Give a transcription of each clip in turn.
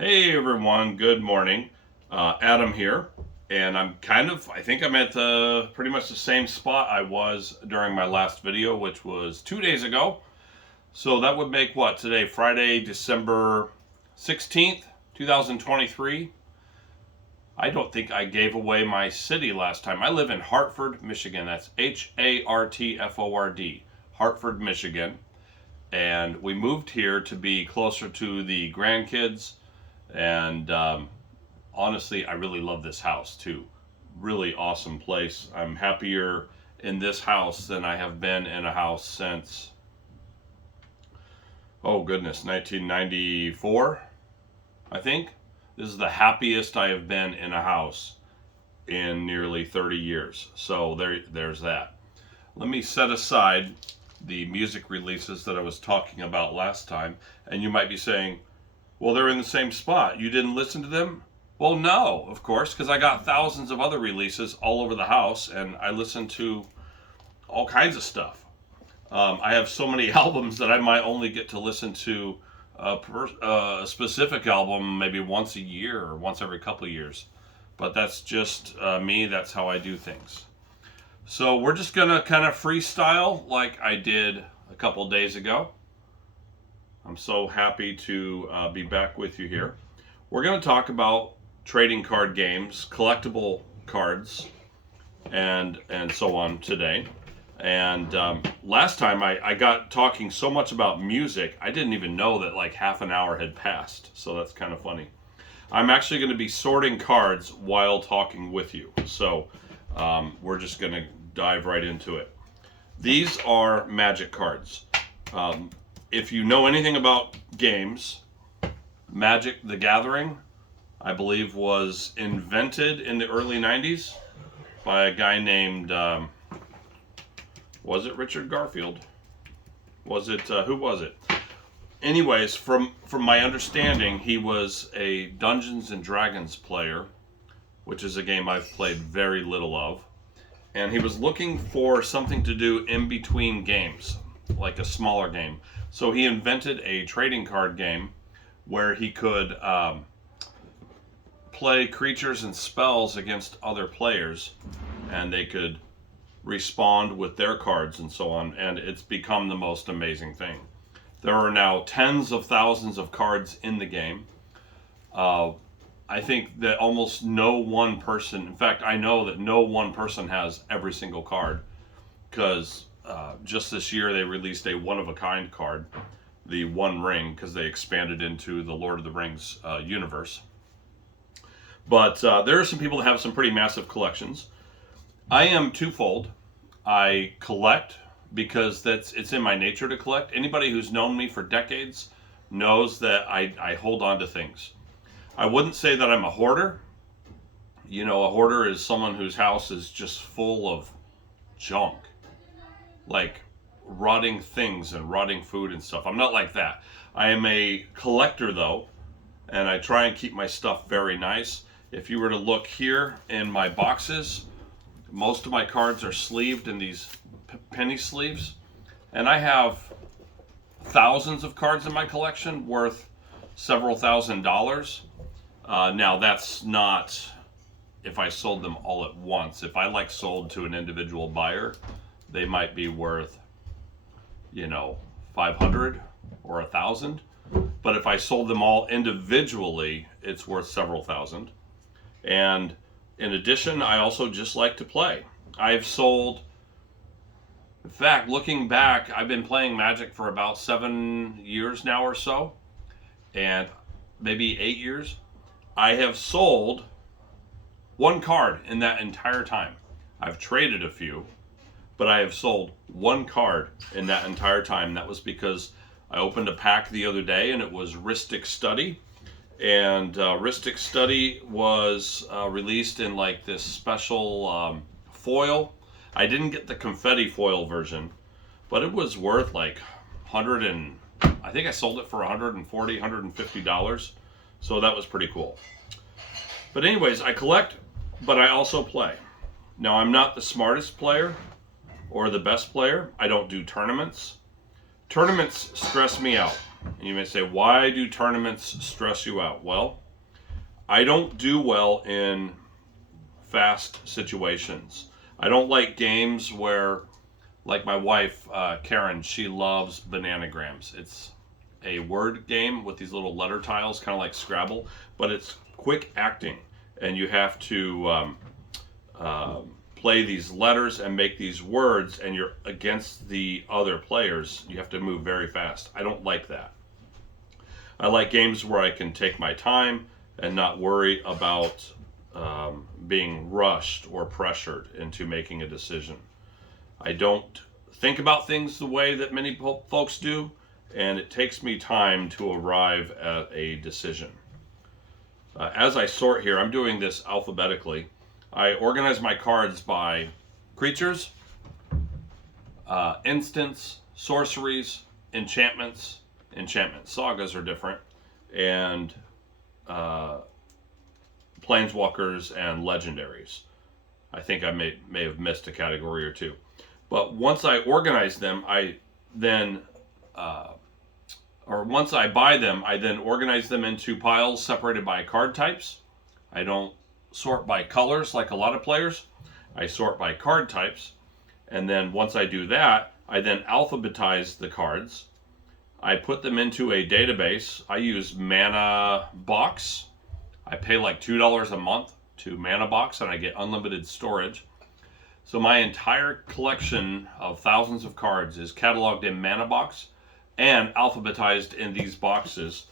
Hey everyone, good morning. Adam here, and I think I'm at pretty much the same spot I was during my last video, which was 2 days ago. So that would make what today, Friday, December 16th, 2023. I don't think I gave away my city last time. I live in Hartford, Michigan. That's Hartford, Hartford, Michigan. And we moved here to be closer to the grandkids and honestly, I really love this house too. Really awesome place. I'm happier in this house than I have been in a house since, oh goodness, 1994, I think. This is the happiest I have been in a house in nearly 30 years. So there's that. Let me set aside the music releases that I was talking about last time. And you might be saying, well, they're in the same spot. You didn't listen to them? Well, no, of course, because I got thousands of other releases all over the house, and I listen to all kinds of stuff. I have so many albums that I might only get to listen to a specific album maybe once a year or once every couple of years. But that's just me. That's how I do things. So we're just going to kind of freestyle like I did a couple days ago. I'm so happy to be back with you here. We're going to talk about trading card games, collectible cards, and so on today. And last time I got talking so much about music, I didn't even know that like half an hour had passed. So that's kind of funny. I'm actually going to be sorting cards while talking with you. So we're just going to dive right into it. These are Magic cards. If you know anything about games, Magic the Gathering, I believe, was invented in the early 90s by a guy named, was it Richard Garfield? Was it, who was it? Anyways, from my understanding, he was a Dungeons and Dragons player, which is a game I've played very little of. And he was looking for something to do in between games, like a smaller game. So he invented a trading card game where he could play creatures and spells against other players, and they could respond with their cards and so on. And it's become the most amazing thing. There are now tens of thousands of cards in the game. I think that almost no one person, in fact, I know that no one person has every single card, because just this year they released a one-of-a-kind card, the One Ring, because they expanded into the Lord of the Rings universe. But there are some people that have some pretty massive collections. I am twofold. I collect because it's in my nature to collect. Anybody who's known me for decades knows that I hold on to things. I wouldn't say that I'm a hoarder. You know, a hoarder is someone whose house is just full of junk, like rotting things and rotting food and stuff. I'm not like that. I am a collector though, and I try and keep my stuff very nice. If you were to look here in my boxes, most of my cards are sleeved in these penny sleeves, and I have thousands of cards in my collection worth several $1,000s. Now that's not if I sold them all at once. If I like sold to an individual buyer, they might be worth, 500 or 1,000. But if I sold them all individually, it's worth several thousand. And in addition, I also just like to play. I've sold, in fact, looking back, I've been playing Magic for about 7 years now or so, and maybe 8 years. I have sold one card in that entire time. I've traded a few, but I have sold one card in that entire time. That was because I opened a pack the other day, and it was Ristic Study. And Ristic Study was released in like this special foil. I didn't get the confetti foil version, but it was worth like I think I sold it for $140, $150. So that was pretty cool. But anyways, I collect, but I also play. Now, I'm not the smartest player or the best player. I don't do tournaments. Tournaments stress me out. And you may say, why do tournaments stress you out? Well, I don't do well in fast situations. I don't like games where, like my wife, Karen, she loves bananagrams. It's a word game with these little letter tiles, kind of like Scrabble, but it's quick acting, and you have to play these letters and make these words, and you're against the other players. You have to move very fast. I don't like that. I like games where I can take my time and not worry about being rushed or pressured into making a decision. I don't think about things the way that many folks do, and it takes me time to arrive at a decision. As I sort here, I'm doing this alphabetically. I organize my cards by creatures, instants, sorceries, enchantments. Enchantment sagas are different, and planeswalkers and legendaries. I think I may have missed a category or two. But once I organize them, once I buy them, I then organize them into piles separated by card types. I don't sort by colors like a lot of players. I sort by card types. And then once I do that, I then alphabetize the cards. I put them into a database. I use Mana Box. I pay like $2 a month to Mana Box, and I get unlimited storage. So my entire collection of thousands of cards is cataloged in Mana Box and alphabetized in these boxes,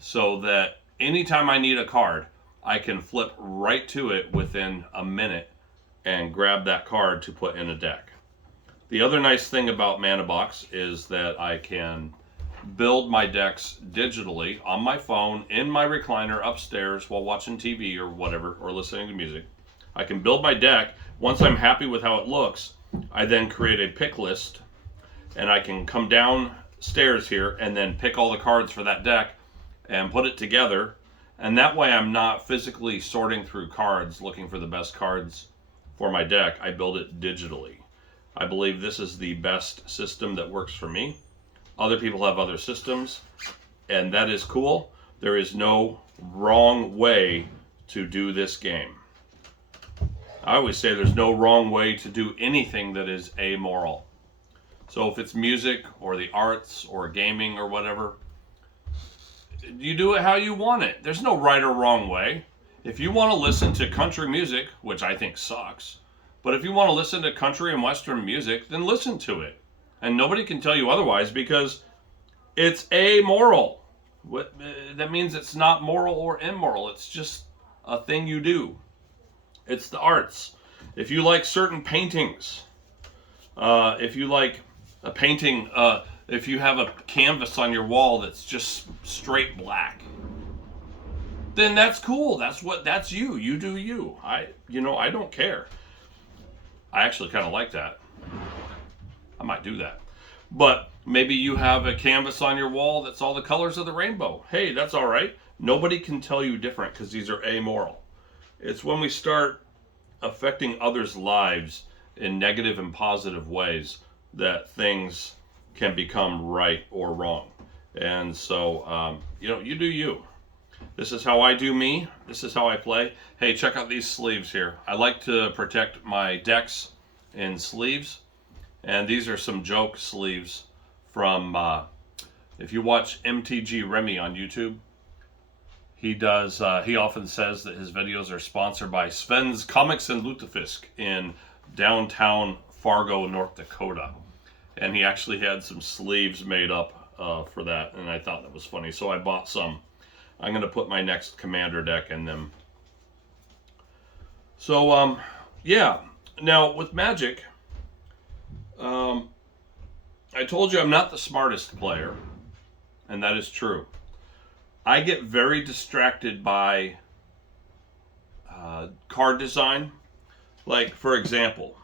so that anytime I need a card, I can flip right to it within a minute and grab that card to put in a deck. The other nice thing about Mana Box is that I can build my decks digitally on my phone, in my recliner upstairs while watching TV or whatever, or listening to music. I can build my deck. Once I'm happy with how it looks, I then create a pick list, and I can come downstairs here and then pick all the cards for that deck and put it together. And that way I'm not physically sorting through cards looking for the best cards for my deck. I build it digitally. I believe this is the best system that works for me. Other people have other systems, and that is cool. There is no wrong way to do this game. I always say there's no wrong way to do anything that is amoral. So if it's music or the arts or gaming or whatever, you do it how you want it. There's no right or wrong way. If you want to listen to country music, which I think sucks, but if you want to listen to country and western music, then listen to it. And nobody can tell you otherwise, because it's amoral. That means it's not moral or immoral. It's just a thing you do. It's the arts. If you like certain paintings, if you like a painting, if you have a canvas on your wall that's just straight black, then that's cool. That's you. You do you. I don't care. I actually kind of like that. I might do that. But maybe you have a canvas on your wall that's all the colors of the rainbow. Hey, that's all right. Nobody can tell you different, because these are amoral. It's when we start affecting others' lives in negative and positive ways that things can become right or wrong. And so, you do you. This is how I do me. This is how I play. Hey, check out these sleeves here. I like to protect my decks in sleeves. And these are some joke sleeves from, if you watch MTG Remy on YouTube, he often says that his videos are sponsored by Sven's Comics and Lutefisk in downtown Fargo, North Dakota. And he actually had some sleeves made up for that, and I thought that was funny. So I bought some. I'm going to put my next Commander deck in them. So, yeah. Now, with Magic, I told you I'm not the smartest player, and that is true. I get very distracted by card design. Like, for example,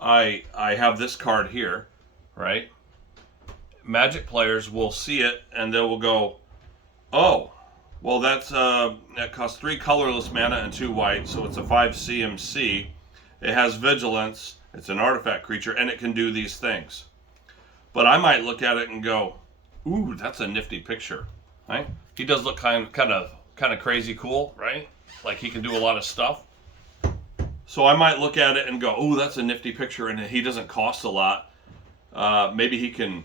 I have this card here, right? Magic players will see it and they will go, oh, well, that costs 3 colorless mana and 2 white, so it's a 5 CMC. It has vigilance. It's an artifact creature, and it can do these things. But I might look at it and go, Ooh, that's a nifty picture, right? He does look kind of crazy cool, right? Like he can do a lot of stuff. So I might look at it and go, ooh, that's a nifty picture, and he doesn't cost a lot. Maybe he can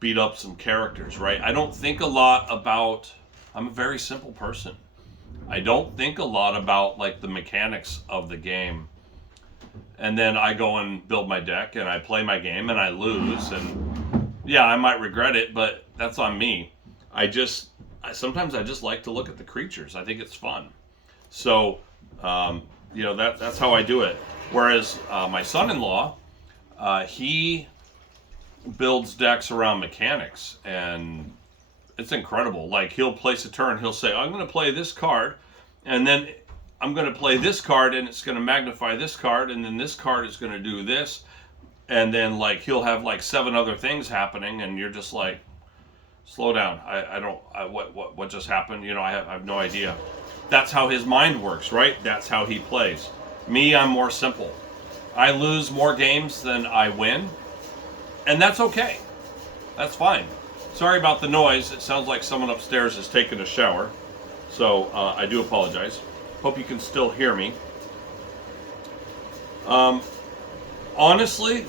beat up some characters, right? I don't think a lot about. I'm a very simple person. I don't think a lot about like the mechanics of the game. And then I go and build my deck and I play my game and I lose, and yeah, I might regret it, but that's on me. Sometimes I just like to look at the creatures. I think it's fun. So that's how I do it. Whereas my son-in-law, he builds decks around mechanics, and it's incredible. Like he'll place a turn, he'll say, I'm going to play this card, and then I'm going to play this card, and it's going to magnify this card, and then this card is going to do this, and then like he'll have like 7 other things happening, and you're just like, slow down. What just happened? I have no idea. That's how his mind works, right? That's how he plays. Me, I'm more simple. I lose more games than I win, and that's okay. That's fine. Sorry about the noise. It sounds like someone upstairs is taking a shower, so I do apologize. Hope you can still hear me. Honestly,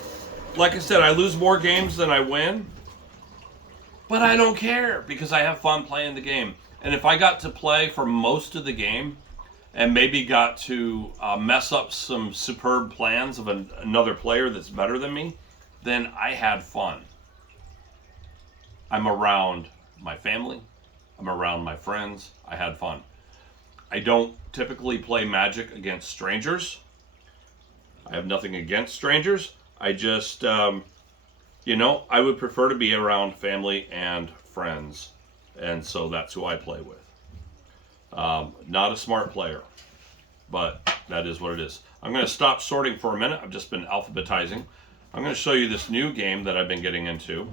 like I said, I lose more games than I win, but I don't care because I have fun playing the game. And if I got to play for most of the game and maybe got to mess up some superb plans of another player that's better than me, then I had fun. I'm around my family. I'm around my friends. I had fun. I don't typically play Magic against strangers. I have nothing against strangers. I just, I would prefer to be around family and friends. And so that's who I play with. Not a smart player, but that is what it is. I'm going to stop sorting for a minute. I've just been alphabetizing. I'm going to show you this new game that I've been getting into.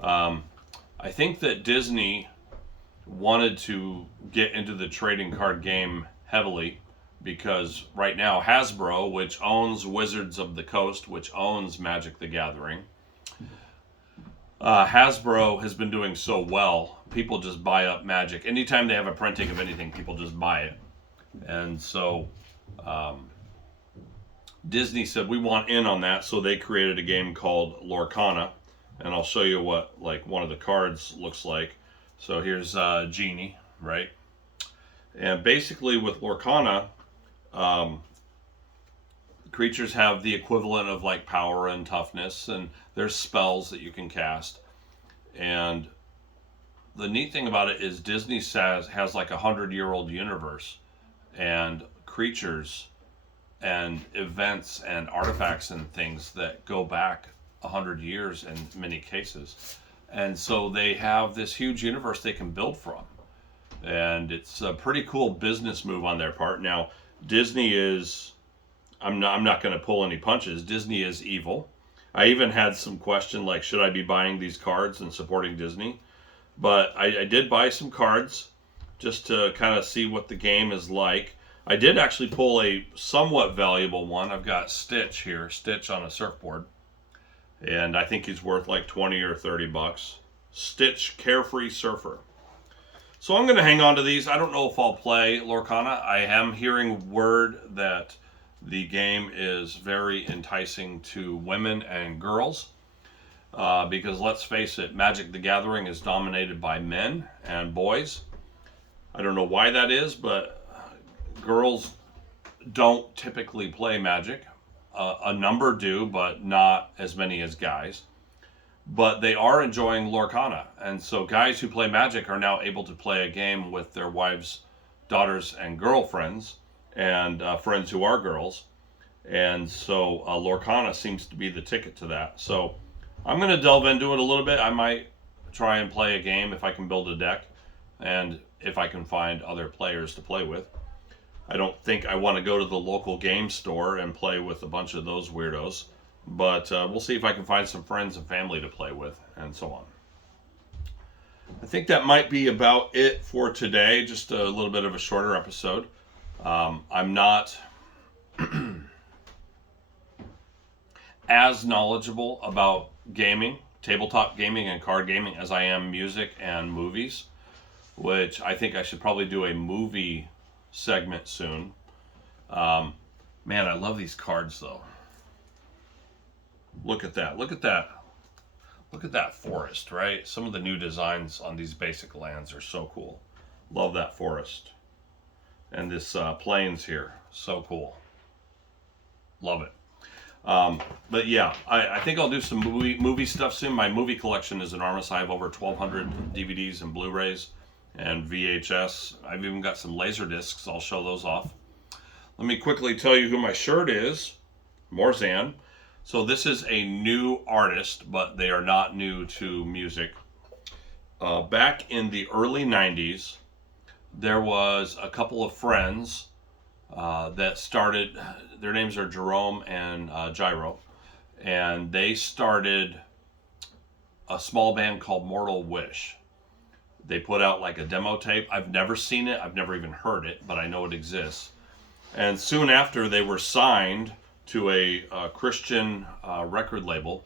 I think that Disney wanted to get into the trading card game heavily because right now Hasbro, which owns Wizards of the Coast, which owns Magic the Gathering, Hasbro has been doing so well. People just buy up Magic. Anytime they have a printing of anything, people just buy it. And so Disney said, we want in on that, so they created a game called Lorcana. And I'll show you what like one of the cards looks like. So here's Genie, right? And basically with Lorcana, creatures have the equivalent of like power and toughness, and there's spells that you can cast. And the neat thing about it is Disney has like 100-year-old universe, and creatures and events and artifacts and things that go back 100 years in many cases. And so they have this huge universe they can build from. And it's a pretty cool business move on their part. Now, Disney is, I'm not going to pull any punches. Disney is evil. I even had some question like, should I be buying these cards and supporting Disney? But I did buy some cards just to kind of see what the game is like. I did actually pull a somewhat valuable one. I've got Stitch here, Stitch on a surfboard. And I think he's worth like 20 or 30 bucks. Stitch Carefree Surfer. So I'm going to hang on to these. I don't know if I'll play Lorcana. I am hearing word that the game is very enticing to women and girls. Because let's face it, Magic the Gathering is dominated by men and boys. I don't know why that is, but girls don't typically play Magic. A number do, but not as many as guys. But they are enjoying Lorcana. And so guys who play Magic are now able to play a game with their wives, daughters, and girlfriends, and friends who are girls. And so Lorcana seems to be the ticket to that. So I'm going to delve into it a little bit. I might try and play a game if I can build a deck, and if I can find other players to play with. I don't think I want to go to the local game store and play with a bunch of those weirdos, but we'll see if I can find some friends and family to play with, and so on. I think that might be about it for today, just a little bit of a shorter episode. I'm not as knowledgeable about gaming tabletop gaming and card gaming as I am music and movies, which I think I should probably do a movie segment soon. Man, I love these cards though. Look at that. Look at that. Look at that forest, right? Some of the new designs on these basic lands are so cool. Love that forest. And this plains here, so cool. Love it. But yeah, I think I'll do some movie stuff soon. My movie collection is enormous. I have over 1,200 DVDs and Blu-rays and VHS. I've even got some laser discs. I'll show those off. Let me quickly tell you who my shirt is. Morzan. So this is a new artist, but they are not new to music. Back in the early 90s, there was a couple of friends that started, their names are Jerome and Gyro, and they started a small band called Mortal Wish. They put out like a demo tape. I've never seen it, I've never even heard it, but I know it exists. And soon after, they were signed to a Christian record label,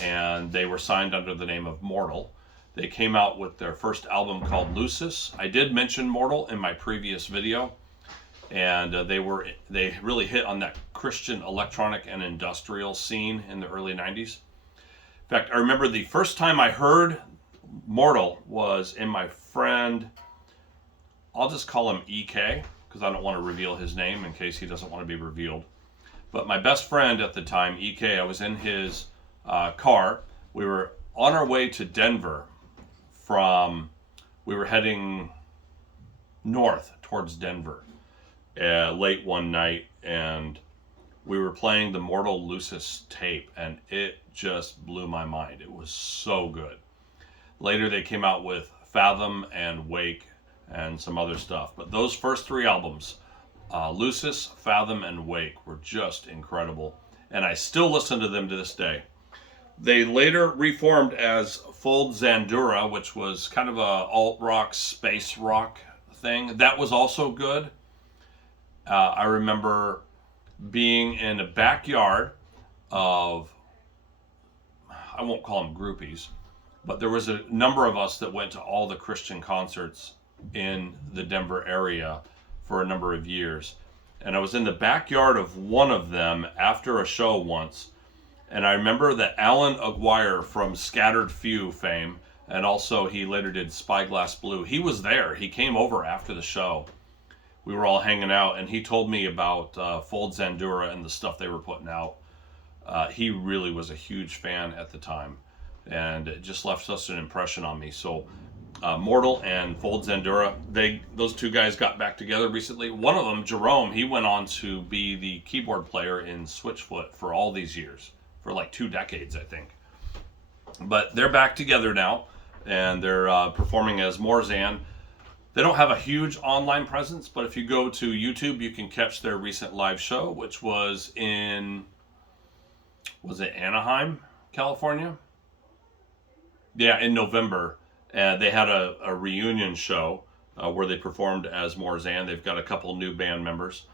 and they were signed under the name of Mortal. They came out with their first album called Lucis. I did mention Mortal in my previous video, and they really hit on that Christian electronic and industrial scene in the early 90s. In fact, I remember the first time I heard Mortal was in my friend, I'll just call him EK, because I don't want to reveal his name in case he doesn't want to be revealed. But my best friend at the time, EK, I was in his car. We were on our way to Denver we were heading north towards Denver late one night, and we were playing the Mortal Lucis tape, and it just blew my mind. It was so good. Later they came out with Fathom and Wake and some other stuff. But those first three albums, Lucis, Fathom, and Wake, were just incredible. And I still listen to them to this day. They later reformed as Fold Zandura, which was kind of a alt-rock, space rock thing. That was also good. I remember being in a backyard of, I won't call them groupies, but there was a number of us that went to all the Christian concerts in the Denver area for a number of years. And I was in the backyard of one of them after a show once. And I remember that Alan Aguirre from Scattered Few fame, and also he later did Spyglass Blue, he was there. He came over after the show. We were all hanging out, and he told me about Fold Zandura and the stuff they were putting out. He really was a huge fan at the time, and it just left such an impression on me. So Mortal and Fold Zandura, those two guys got back together recently. One of them, Jerome, he went on to be the keyboard player in Switchfoot for all these years, for like 2 decades, I think. But they're back together now, and they're performing as Morzan. They don't have a huge online presence, but if you go to YouTube, you can catch their recent live show, which was in, was it Anaheim, California? Yeah, in November. They had a reunion show where they performed as Morzan. They've got a couple new band members,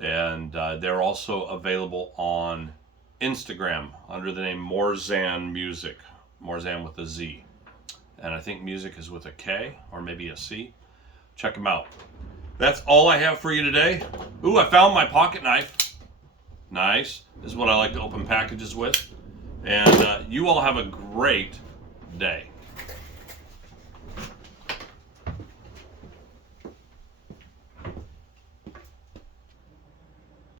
and they're also available on Instagram under the name Morzan Music. Morzan with a Z. And I think music is with a K or maybe a C. Check them out. That's all I have for you today. Ooh, I found my pocket knife. Nice. This is what I like to open packages with. And you all have a great day.